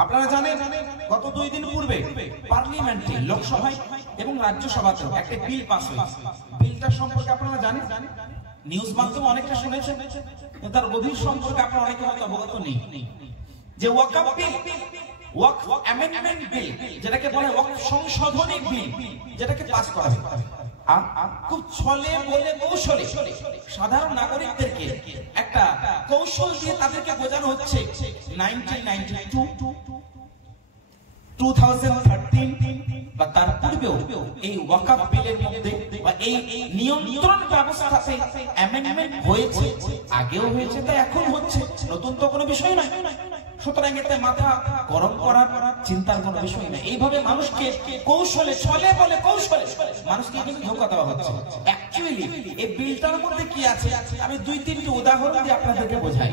আপনারা জানেন গত 2 দিন পূর্বে পার্লামেন্টে, লোকসভায় এবং রাজ্যসভাতে একটা বিল পাস হয়েছে। বিলটা সম্পর্কে আপনারা জানেন, নিউজ মাধ্যমে অনেকটা শুনেছেন, তার গভীর সম্পর্কে আপনারা অনেকে হয়তো অবগত নেই। যে ওয়াকফ বিল, ওয়াকফ অ্যামেন্ডমেন্ট বিল, যেটাকে বলে ওয়াকফ সংশোধনী বিল, যেটাকে পাস করা হয়েছে, খুব ছলে বলে কৌশলে সাধারণ নাগরিকদেরকে একটা কৌশল দিয়ে তাদেরকে বোঝানো হচ্ছে 1992, 2013 বা তার পূর্বেও এই ওয়াকফ বিলের মধ্যে বা এই নিয়ন্ত্রণ ব্যবস্থাতে অ্যামেন্ডমেন্ট হয়েছে, আগেও হয়েছে, তাই এখন হচ্ছে, নতুন তো কোনো বিষয় নয়। সুতরাং এতে মাথা গরম করার চিন্তার কোনো বিষয় নেই। এইভাবে মানুষকে কৌশলে, ছলে বলে কৌশলে মানুষকে কিন্তু ধোঁকা দেওয়া হচ্ছে। অ্যাকচুয়ালি এই বিলটার মধ্যে কি আছে আমি 2-3টি উদাহরণ দিয়ে আপনাদেরকে বোঝাই।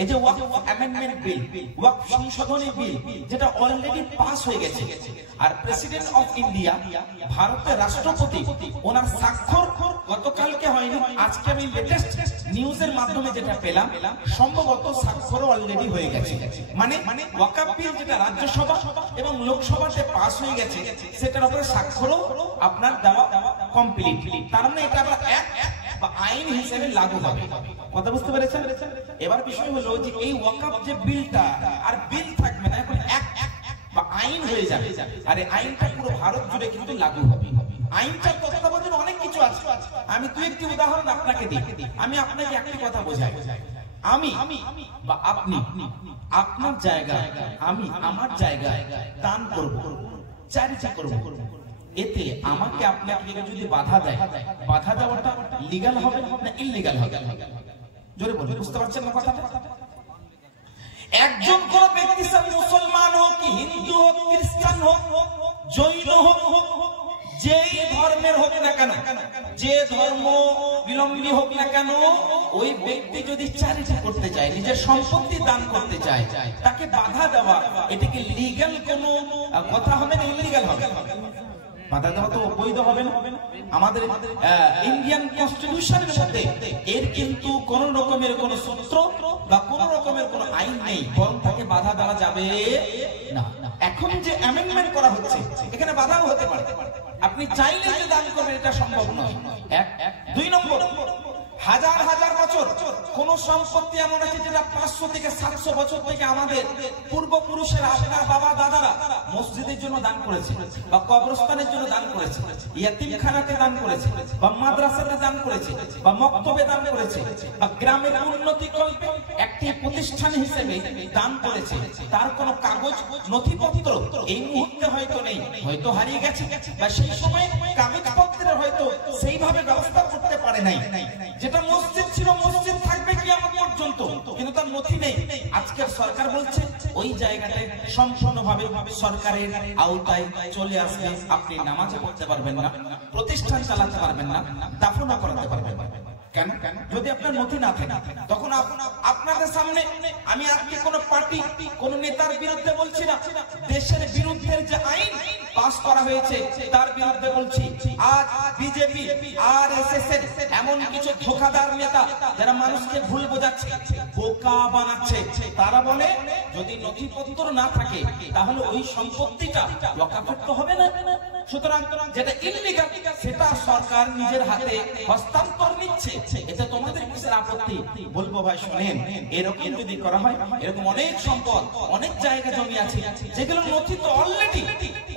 এই যে ওয়াকফ অ্যামেন্ডমেন্ট বিল, ওয়াকফ সংশোধনী বিল, যেটা অলরেডি পাস হয়ে গেছে, আর প্রেসিডেন্ট অফ ইন্ডিয়া, ভারতের রাষ্ট্রপতি, ওনার স্বাক্ষর গতকালকে হয়নি, আজকে আমি লেটেস্ট নিউজের মাধ্যমে যেটা পেলাম, সম্ভবত স্বাক্ষর অলরেডি হয়ে গেছে। মানে ওয়াকফ বিল যেটা রাজ্যসভা এবং লোকসভাতে পাস হয়ে গেছে, সেটার উপরে স্বাক্ষরও আপনার দেওয়া কমপ্লিট। তার মানে এটা আবার এক বা আইন হিসেবে লাগু হবে। কথা বুঝতে পেরেছেন? এবার বিষয় হলো যে এই ওয়াকফ যে বিলটা আর বিল থাকবে না, এখন এক বা আইন হয়ে যাবে, আর এই আইনটা পুরো ভারত জুড়ে কিন্তু লাগু হবে। আইনটার তত্ত্বাবধানে অনেক কিছু আছে, আমি 2-1টি উদাহরণ আপনাকে দিই। আমি আপনাকে একটি কথা বোঝাই, আমি বা আপনি আপনার জায়গায়, আমি আমার জায়গায় দান করব, চ্যারিটি করব, এতে আমাকে আপনাকে যদি বাধা দেয়, বাধা দেওয়াটা লিগ্যাল হবে না ইললিগ্যাল হবে? জোরে বলুন, বুঝতে পারছেন না কথাটা? একজন কোন ব্যক্তি, মুসলমান হোক, হিন্দু হোক, খ্রিস্টান হোক, জৈন হোক, যেই ধর্মের হোক না কেন, যে ধর্ম বিলম্বী হোক না কেন, ওই ব্যক্তি যদি চ্যারিটি করতে চায়, নিজের সম্পত্তি দান করতে চায়, তাকে বাধা দেওয়া, এটা কি লিগ্যাল কোনো কথা হবে না ইললিগ্যাল হবে? বাধা দেওয়া তো বৈধ হবে না। আমাদের ইন্ডিয়ান কনস্টিটিউশনের মধ্যে এর কিন্তু কোন রকমের কোন সূত্র বা কোন রকমের কোন আইন নেই, বরং তাকে বাধা দেওয়া যাবে না। এখন যে অ্যামেন্ডমেন্ট করা হচ্ছে, এখানে বাধাও হতে পারে, আপনি চাইলে যে দান করবেন এটা সম্ভব নয়। 2 নম্বর, হাজার হাজার বছর কোন সম্পত্তি এমন আছে যেটা 500 থেকে 700 বছর থেকে আমাদের পূর্বপুরুষেরা, আপনার বাবা দাদারা মসজিদের জন্য দান করেছে, বা কবরস্থানের জন্য দান করেছে, ইয়াতিমখানাতে দান করেছে, বা মাদ্রাসাতে দান করেছে, বা মক্তবে দান করেছে, বা গ্রামের উন্নতি কল্পে একটি প্রতিষ্ঠান হিসেবে দান করেছে। তার কোনো কাগজ নথিপত্র এই মুহূর্তে হয়তো নেই, হয়তো হারিয়ে গেছে, বা সেই সময় কাগজপত্রের হয়তো সেইভাবে ব্যবস্থা করতে পারে নাই। যেটা মসজিদ ছিল, মসজিদ থাকবে কিয়ামত পর্যন্ত, কিন্তু তার নথি নেই। আজকের সরকার বলছে ওই জায়গাটায় সম্পূর্ণভাবে সরকারের আওতায় চলে আসলে আপনি নামাজ পড়তে পারবেন না, প্রতিষ্ঠান চালাতে পারবেন না, দাফনও করাতে পারবেন না। কেন? যদি আপনার নথি না থাকে, তখন আপনাদের সামনে আমি আজকে কোন পার্টি, কোন নেতার বিরুদ্ধে বলছি না, দেশের বিরুদ্ধে যে আইন পাস করা হয়েছে তার বিরুদ্ধে বলছি। আজ বিজেপি, আরএসএস এর এমন কিছু ধোঁকাদার নেতা যারা মানুষকে ভুল বোঝাচ্ছে, বোকা বানাচ্ছে, তারা বলে যদি নথিপত্র না থাকে তাহলে ওই সম্পত্তিটা ওয়াকফ হবে না। সুতরাং যেটা ইললিগাল সেটা সরকার নিজের হাতে হস্তান্তর নিচ্ছে, এটা তোমাদের কিসের আপত্তি? বলবো ভাই শুনেন, এরকম যদি করা হয়, এরকম অনেক সম্পদ, অনেক জায়গা জমি আছে যেগুলো নথি তো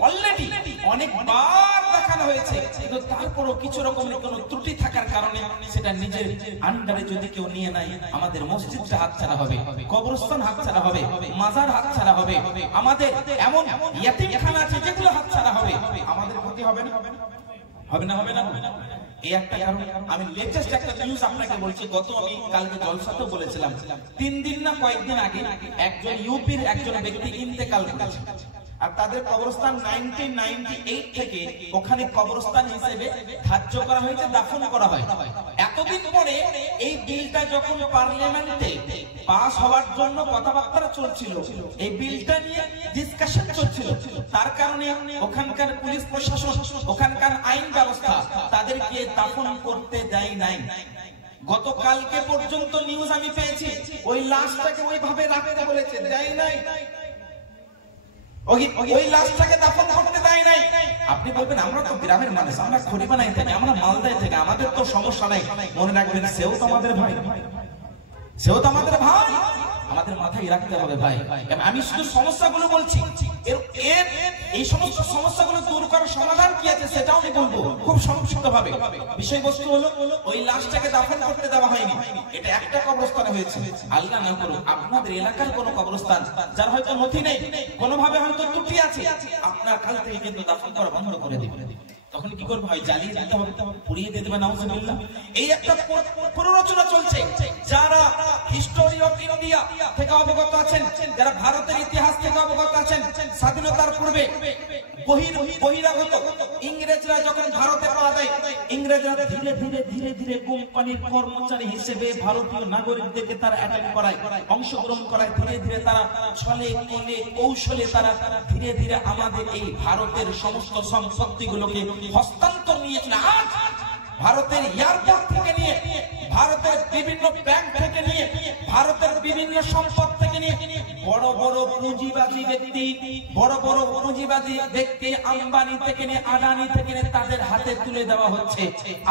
অলরেডি অনেকবার দেখানো হয়েছে, কিন্তু তারপরও কিছু রকমের কোনো ত্রুটি থাকার কারণে সেটা নিজের আন্ডারে যদি কেউ নিয়ে নেয়, আমাদের মসজিদটা হাতছাড়া হবে, কবরস্থান হাতছাড়া হবে, মাজার হাতছাড়া হবে, আমাদের এমন ইয়াতিমখানা আছে যেগুলো হাতছাড়া হবে, আমাদের ক্ষতি হবে না? হবে না? হবে না? এই একটা কারণ। আমি লেটেস্ট একটা নিউজ আপনাকে বলছি, গত আমি কালকে জলসাতেও বলেছিলাম, 3 দিন না কয়েকদিন আগে একজন ইউপির একজন ব্যক্তি ইন্তেকাল করেছে, আর তাদের কবরস্থান 1998 থেকে ওখানে কবরস্থান হিসেবে ধার্য করা হয়েছে, দাফন করা হয়। এতদিন পরে এই বিলটা যখন পার্লামেন্টে পাস হওয়ার জন্য কথাবার্তা চলছিল, এই বিলটা নিয়ে ডিসকাশন চলছিল, তার কারণে ওখানকার পুলিশ প্রশাসন, ওখানকার আইন ব্যবস্থা তাদেরকে দাফন করতে দেয় নাই। গতকালকে পর্যন্ত নিউজ আমি পেয়েছি ওই লাশটাকে ওইভাবে রাখতে বলেছে, দেয় নাই। ওই লাশটাকে দাফন করতে দেয় নাই। আপনি বলবেন আমরা তো গ্রামের মানুষ, আমরা খড়িবানাই থেকে, আমরা মালদায় থেকে, আমাদের তো সমস্যা নাই। মনে রাখবেন সেও তো আমাদের ভাই, সেও তো আমাদের ভাই, আমাদের মাথায় রাখতে হবে ভাই। আমি শুধু সমস্যাগুলো বলছি, এই সমস্ত সমস্যাগুলো দূর করার সমাধান কি আছে সেটাও আমি বলবো খুব সংক্ষিপ্ত ভাবে। বিষয়বস্তু হলো ওই লাশটাকে দাফন করতে দেওয়া হয়নি, এটা একটা কবরস্থানে হয়েছে। আল্লাহ না করুক আপনাদের এলাকার কোনো কবরস্থান যার হয়তো নথি নেই, কোনোভাবে হয়তো ত্রুটি আছে, আপনার কাল থেকে কিন্তু দাফন করা বন্ধ করে দিবেন। তখন কি করবে? হয় জ্বালিয়ে দিতে হবে, পুড়িয়ে দিয়ে দেবে, নাউজুবিল্লাহ। এই একটা প্ররোচনা চলছে। যারা হিস্টোরি অফ ইন্ডিয়া থেকে অবগত আছেন, যারা ভারতের ইতিহাস থেকে অবগত আছেন, স্বাধীনতার পূর্বে বহিরাগত ইংরেজরা যখন ভারতে পা দেয়, ইংরেজরা ধীরে ধীরে ধীরে ধীরে কোম্পানির কর্মচারী হিসেবে ভারতীয় নাগরিকদেরকে তারা অ্যাটাক করায়, অংশগ্রহণ করায়। ধীরে ধীরে তারা ছলে কোলে কৌশলে তারা ধীরে ধীরে আমাদের এই ভারতের সমস্ত সম্পত্তিগুলোকে হস্তান্তর নিয়েছিল। আজ ভারতের এয়ারপোর্ট থেকে নিয়ে, ভারতের বিভিন্ন ব্যাংক থেকে নিয়ে, ভারতের বিভিন্ন সম্পদ থেকে নিয়ে বড় বড় পুঁজিবাদী ব্যক্তি, বড় বড় পুঁজিবাদী ব্যক্তি আম্বানি থেকে নিয়ে, আদানি থেকে নিয়ে তাদের হাতে তুলে দেওয়া হচ্ছে।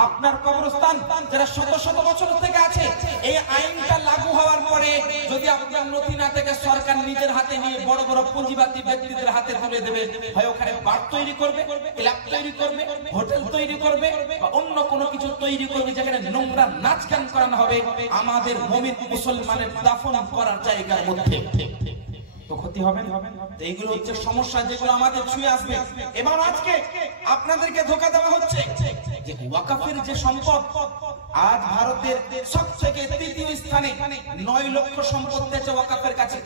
আপনার কবরস্থান যারা শত শত বছর থেকে আছে, এই আইনটা লাগু হওয়ার পরে যদি আপনার নথি না থেকে সরকার নিজের হাতে নিয়ে বড় বড় পুঁজিবাদী ব্যক্তিদের হাতে তুলে দেবে, হয় ওখানে বার তৈরি করবে, ক্লাব তৈরি করবে, হোটেল তৈরি করবে, বা অন্য কোনো কিছু তৈরি করবে যেখানে নোংরা নাচ গান করানো হবে আমাদের মুমিন মুসলমানের দাফন করার জায়গার মধ্যে। তো ক্ষতি হবে না? এইগুলো হচ্ছে সমস্যা যেগুলো আমাদের ছুঁয়ে আসবে। এবার আজকে আপনাদেরকে ধোঁকা দেওয়া হচ্ছে যে ওয়াকাফের যে সম্পদ, আজ ভারতের সবথেকে তৃতীয় স্থানে 9 লক্ষ সম্পত্তি আছে ওয়াকাফের কাছে।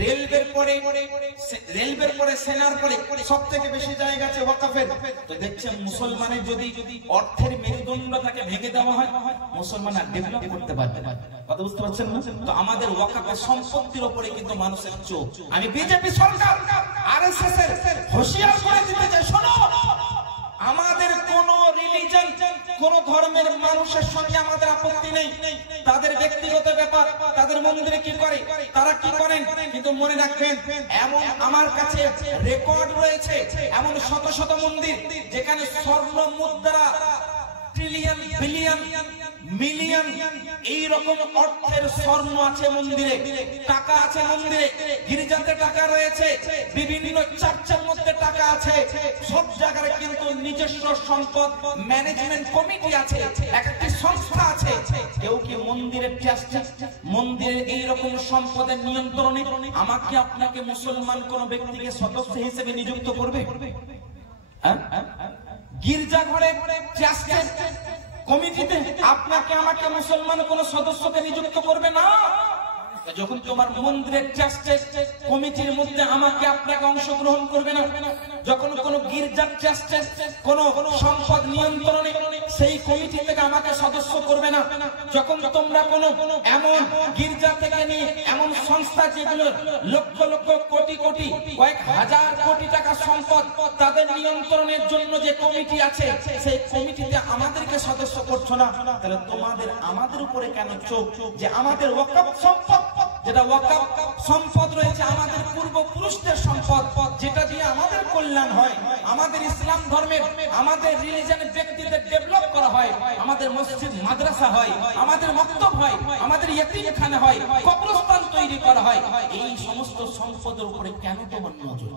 রেলওয়ের পরে সেনার পরে সবথেকে বেশি জায়গা আছে ওয়াকাফের। তো দেখছেন মুসলমানের যদি অর্থের মেরুদণ্ডটাকে ভেঙে দেওয়া হয়, মুসলমান আর ডেভেলপ করতে পারবে না। কথা বুঝতে পারছেন না? তো আমাদের ওয়াকাফের সম্পত্তির উপরে কিন্তু মানুষের চোখ। আমি বিজেপি সরকার আরএসএস এর হুঁশিয়ার করে দিতে চাই, শোনো, আমাদের কোন রিলিজন, কোন ধর্মের মানুষের সঙ্গে আমাদের আপত্তি নেই। তাদের ব্যক্তিগত ব্যাপার, তাদের মন্দিরে কি করে তারা কি করেন, কিন্তু মনে রাখবেন এমন আমার কাছে রেকর্ড রয়েছে, এমন শত শত মন্দির যেখানে স্বর্ণ মুদ্রা ট্রিলিয়ন বিলিয়ন মিলিয়ন এইরকম অর্থের স্বর্ণ আছে মন্দিরে, টাকা আছে মন্দিরে, গির্জাতে টাকা রয়েছে, বিভিন্ন চার্চের মধ্যে টাকা আছে, সব জায়গায় কিন্তু নিজস্ব সম্পদ ম্যানেজমেন্ট কমিটি আছে, একটি সংস্থা আছে। কেউ কি মন্দিরের ট্রাস্টি, মন্দিরের এইরকম সম্পদের নিয়ন্ত্রণে আমাকে আপনাকে মুসলমান কোন ব্যক্তিকে সদস্য হিসেবে নিযুক্ত করবে? গির্জা ঘরে ট্রাস্টের কমিটিতে আপনাকে আমাকে মুসলমান কোন সদস্যকে নিযুক্ত করবে না। যখন তোমার মন্দিরের ট্রাস্টের কমিটির মধ্যে আমাকে আপনাকে অংশগ্রহণ করবে না, যখন কোন গির্জার ট্রাস্টের কোন সম্পদ নিয়ন্ত্রণে সেই কমিটি থেকে আমাকে সদস্য করবে না, যখন তোমরা কোন এমন গির্জা থেকে নিয়ে এমন সংস্থা যেগুলো লক্ষ লক্ষ কোটি কোটি কয়েক হাজার কোটি টাকা সম্পদ তাদের নিয়ন্ত্রণের জন্য যে কমিটি আছে, সেই কমিটিতে আমাদেরকে সদস্য করছো না, তাহলে তোমাদের আমাদের উপরে কেন চোখ? যে আমাদের ওয়াকফ সম্পদ, যেটা ওয়াকফ সম্পদ রয়েছে আমাদের পূর্বপুরুষদের সম্পদ, যেটা দিয়ে আমাদের কল্যাণ হয়, আমাদের ইসলাম ধর্মের, আমাদের রিলিজিয়নের ব্যক্তিদের ডেভেলপ করা হয়, আমাদের মসজিদ মাদ্রাসা হয়, আমাদের মক্তব হয়, আমাদের ইয়েতিমখানা হয়, কবরস্থান তৈরি করা হয়, এই সমস্ত সম্পদের উপরে কেন তোমার নজর?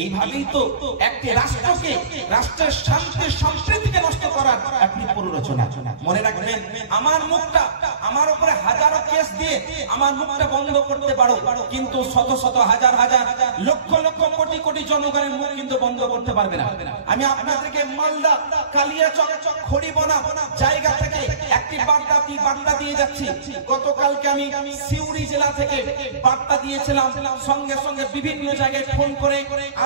এইভাবেই তো একটি রাষ্ট্রকে, রাষ্ট্রের শান্তি সম্প্রীতিকে নষ্ট করার একটি প্ররোচনা। মনে রাখবেন, আমার মুখটা, আমার উপরে হাজারো কেস দিয়ে আমার মুখটা বন্ধ করতে পারো, কিন্তু শত শত হাজার হাজার লক্ষ লক্ষ কোটি কোটি জনগণের মুখ কিন্তু বন্ধ করতে পারবে না। আমি আপনাদেরকে মালদা কালিয়াচক খড়িবনা জায়গা থেকে একটি বার্তা দিয়ে যাচ্ছি। গতকালকে আমি সিউড়ি জেলা থেকে বার্তা দিয়েছিলাম, সঙ্গে সঙ্গে বিভিন্ন জায়গায় ফোন করে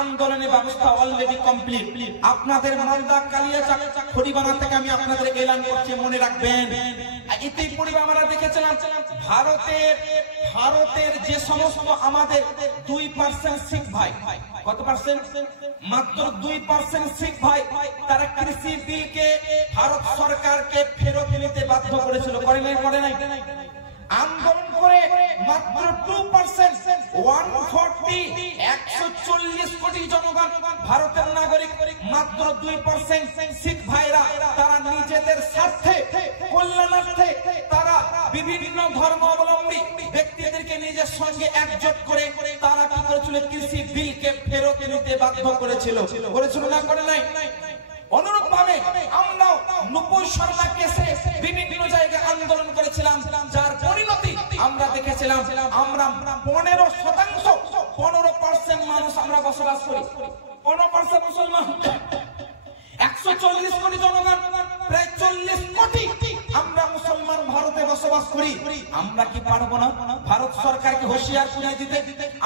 আন্দোলনের ব্যবস্থা অলরেডি কমপ্লিট। আপনাদের মালদা কালিয়াচক খড়িবনা থেকে আমি আপনাদের এলান করছি, মনে রাখবেন। ইতিপূর্বে আমরা দেখেছিলাম ভারতের যে সমস্ত আমাদের 2% শিখ ভাই, কত পার্সেন্ট? মাত্র 2% শিখ ভাই, তারা কৃষি বিলকে ভারত সরকারকে ফেরত নিতে বাধ্য করেছিল, করে নাই? আন্দোলন করে মাত্র 2%, 1/4 কোটি 140 কোটি জনগণ ভারতের নাগরিক, মাত্র 2% শিখ ভাইরা তারা নিজেদের স্বার্থে কল্যাণার্থে তারা বিভিন্ন ধর্মাবলম্বী ব্যক্তিদেরকে নিজের সঙ্গে একজোট করে তারা কি করেছিল, কৃষি বিলকে ফেরত নিতে বাধ্য করেছিল না করে নাই? অনুরূপভাবে আমরাও নূপুর শর্মা কেসে বিভিন্ন জায়গায় আন্দোলন করেছিলাম, যার পরিণতি আমরা দেখেছিলাম। আমরা 15% মানুষ আমরা বসবাস করি, 15% মুসলমান, 140 কোটি জনগণ, প্রায় 40 কোটি আমরা মুসলমান ভারতে বসবাস করি। আমরা কি পারবো না ভারত সরকারকে হুঁশিয়ার করে দিতে?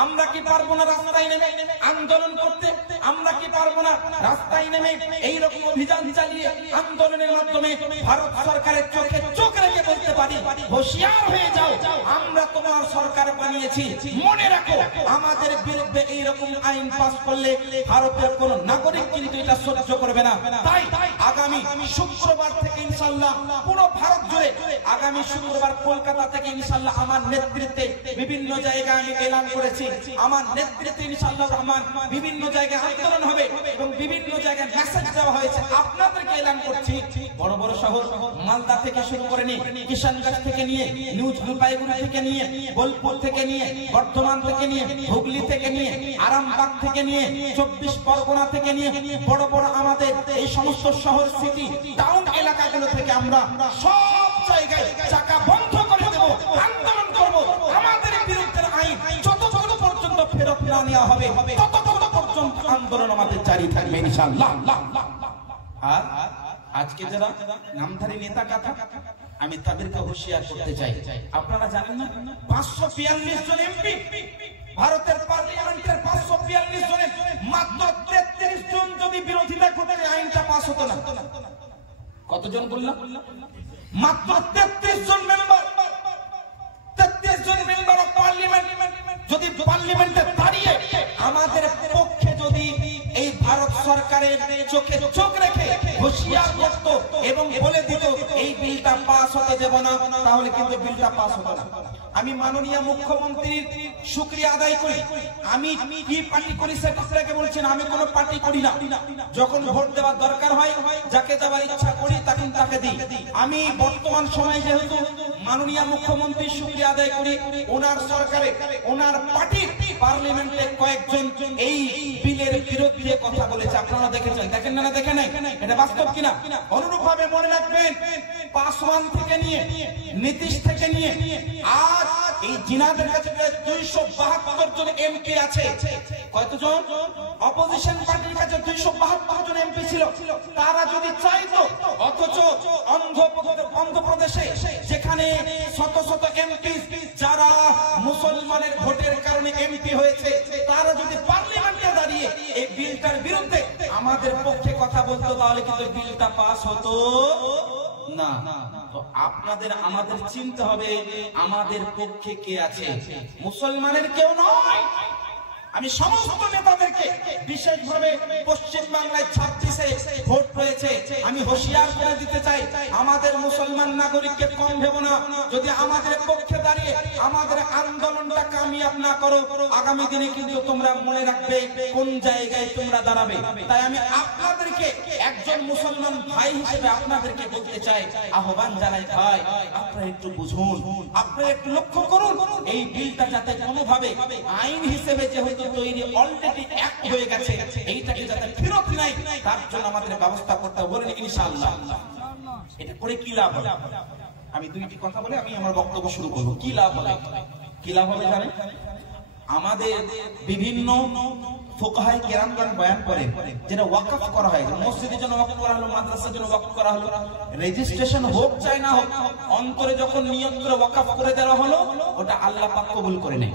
আমরা কি পারবো না রাস্তায় নেমে আন্দোলন করতে? আমরা কি পারবো না রাস্তায় নেমে এইরকম অভিযান চালিয়ে আন্দোলনের মাধ্যমে ভারত সরকারের চোখে চোখ রেখে বলতে পারি, হুঁশিয়ার হয়ে যাও, আমরা তোমার সরকার বানিয়েছি, মনে রাখো আমাদের বিরুদ্ধে এইরকম আইন পাস করলে ভারতের কোন নাগরিক কিন্তু এটা সহ্য করবে না। তাই আগামী শুক্রবার থেকে ইনশাআল্লাহ পুরো ভারত জুড়ে, আগামী শুক্রবার কলকাতা থেকে ইনশাআল্লাহ আমার নেতৃত্বে বিভিন্ন জায়গায় আমি এলান করেছি, আমার নেতৃত্বে ইনশাআল্লাহ রহমান বিভিন্ন জায়গায় আন্দোলন হবে এবং বিভিন্ন জায়গায় মেসেজ দেওয়া হয়েছে। আপনাদেরকে এলান করছি, বড় বড় শহর মালদা থেকে শুরু করে নিয়ে কিষানগঞ্জ থেকে নিয়ে নিউ জলপাইগুড়ি থেকে নিয়ে বোলপুর থেকে নিয়ে বর্ধমান থেকে নিয়ে হুগলি থেকে নিয়ে আরামবাগ থেকে নিয়ে 24 পরগনা থেকে নিয়ে বড় বড় আমাদের এই সমস্ত শহর সিটি টাউন এলাকাগুলো থেকে আমরা সব জায়গায় চাকা বন্ধ করে দেব, আন্দোলন করব। আমাদের বিরুদ্ধে আইন যতক্ষণ পর্যন্ত ফেরত না নেওয়া হবে ততক্ষণ পর্যন্ত আন্দোলন আমাদের জারি থাকবে ইনশাআল্লাহ। আর আজকে যারা নামধারী নেতা কথা আমি তাদেরকে হুঁশিয়ার করতে চাই, আপনারা জানেন না 542 জন এমপি ভারতের পার্লামেন্টের 542 জনের মাত্র 33 জন যদি বিরোধিতা করতে আইনটা পাস হতো না। কতজন বললাম? মাত্র 33 জন মেম্বার, 33 জন মেম্বার অফ পার্লামেন্ট যদি পার্লামেন্টে দাঁড়িয়ে আমাদের পক্ষে যদি এই ভারত সরকারের চোখে চোখ রেখে হুঁশিয়ার করত এবং বলে দিত এই বিলটা পাস হতে দেব না, তাহলে কিন্তু বিলটা পাস হতো না। আমি মাননীয় মুখ্যমন্ত্রীর শুকরিয়া আদায় করি। আমি কি পার্টি করি সেটাকে বলছেন, আমি কোনো পার্টি করি না। যখন ভোট দেওয়ার দরকার হয়, যাকে দেওয়ার ইচ্ছা করি তখন তাকে দিই। আমি বর্তমান সময়ে যেহেতু মাননীয় মুখ্যমন্ত্রীর শুকরিয়া আদায় করি, ওনার সরকারে ওনার পার্টির পার্লামেন্টে কয়েকজন এই বিলের বিরুদ্ধে কথা বলেছে, আপনারা দেখেছেন, দেখেন না দেখেন নাই, এটা বাস্তব কিনা? অনুরূপভাবে মনে রাখবেন, পাসওয়ান থেকে নিয়ে নীতিশ থেকে নিয়ে আজ এই জিনাদের কাছে 272 জন এমপি আছে। কতজন? অপোজিশন পার্টির কাছে 272 জন এমপি ছিল। তারা যদি চাইতো, অথচ অন্ধ্রপ্রদেশে যেখানে শত শত এমপি যারা মুসলমানের ভোটের কারণে এমপি হয়েছে, তারা যদি পার্লামেন্টে দাঁড়িয়ে এই বিলটার বিরুদ্ধে আমাদের পক্ষে কথা বলতো, তাহলে কিন্তু বিলটা পাস হতো না। তো আপনাদের আমাদের চিন্তা হবে আমাদের পক্ষে কে আছে, মুসলমানের কেউ নয়। আমি সমস্ত নেতাদেরকে বিশেষভাবে পশ্চিম বাংলায় 26-এ ভোট রয়েছে, আমি হুঁশিয়ার করে দিতে চাই, আমাদের মুসলমান নাগরিককে কম ভেবো না। যদি আমাদের পক্ষে দাঁড়িয়ে আমাদের আন্দোলনটা কামিয়াব না করো, আগামী দিনে কিন্তু তোমরা মনে রাখবে কোন জায়গায় তোমরা দাঁড়াবে। তাই আমি আপনাদেরকে একজন মুসলমান ভাই হিসেবে আপনাদেরকে বলতে চাই, আহ্বান জানাই, ভাই আপনারা একটু বুঝুন, আপনারা একটু লক্ষ্য করুন, এই বিলটা যাতে কোনোভাবে আইন হিসেবে যেহেতু তৈরি অলরেডি অ্যাক্ট হয়ে গেছে, এইটাকে যাতে ফেরত নাই, তার জন্য আমাদের ব্যবস্থা করতে বলেন ইনশাআল্লাহ। এটা করে কি লাভ হবে? আমি দুইটি কথা বলে আমি আমার বক্তব্য শুরু করব। কি লাভ হবে? কি লাভ হবে জানেন? আমাদের বিভিন্ন ফুকাহায়ে কেরামগণ বয়ান করেন, যেটা ওয়াকফ করা হয়, মসজিদের জন্য ওয়াকফ করা হলো, মাদ্রাসার জন্য ওয়াকফ করা হলো, রেজিস্ট্রেশন হোক চাই না হোক, অন্তরে যখন নিয়ত করে ওয়াকফ করে দেওয়া হলো, ওটা আল্লাহ পাক কবুল করে নেয়,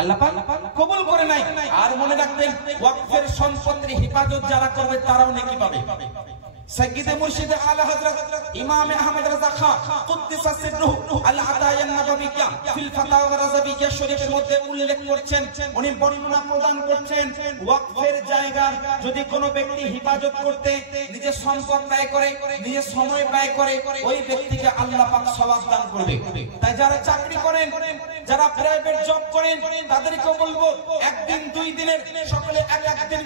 আল্লাহ পাক কবুল করে নেয়। আর মনে রাখবেন, ওয়াকফের সম্পত্তির হিফাজত যারা করবে তারাও নেকি পাবে। সাইয়্যিদে মুর্শিদে আলা হযরত ইমাম আহমদ রাজা খান কুদ্দিসা সিররুহু আল আতায়ান নববিয়্যা ফিল ফাতাওয়া রাজাবিয়্যা শরীফের মধ্যে উল্লেখ করছেন, উনি বর্ণনা প্রদান করছেন, ওয়াকফের জায়গা যদি কোনো ব্যক্তি হিফাজত করতে নিজের সম্পদ ব্যয় করে, নিজের সময় ব্যয় করে, ওই ব্যক্তিকে আল্লাহ পাক সওয়াব দান করবে। তাই যারা চাকরি করেন, যারা প্রাইভেট জব করেন, তাদেরকে বলবো একদিন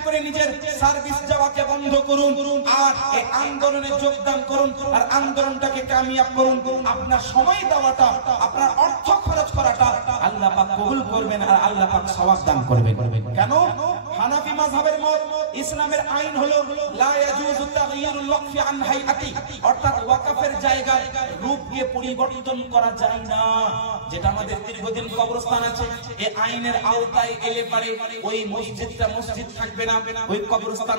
করে নিজের সার্ভিস যাওয়াকে বন্ধ করুন আর এই আন্দোলনে যোগদান করুন আর আন্দোলনটাকে কামিয়াব করুন। আপনার সময় দেওয়াটা, আপনার অর্থ খরচ করাটা আল্লাহ পাক কবুল করবেন আর আল্লাহ পাক সওয়াব দান করবেন। কেন? হানাফি মাযহাবের মত, ইসলামের আইন হলো লা ইয়াজুজু তাগয়িরুল ওয়াকফি আন হাইআতি, অর্থাৎ ওয়াকফের জায়গায় রূপকে পরিবর্তন করা যায় না। যেটা আমাদের দীর্ঘদিন কবরস্থান আছে, এই আইনের আওতায় এলে পারে ওই মসজিদটা মসজিদ থাকবে না, ওই কবরস্থান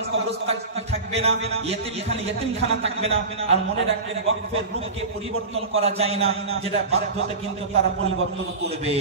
থাকবে না, ইয়েতিমখানা থাকবে না। আর মনে রাখবেন ওয়াকফের রূপকে পরিবর্তন করা যায় না, যেটা বাধ্যতা কিন্তু তারা পরিবর্তন করবে।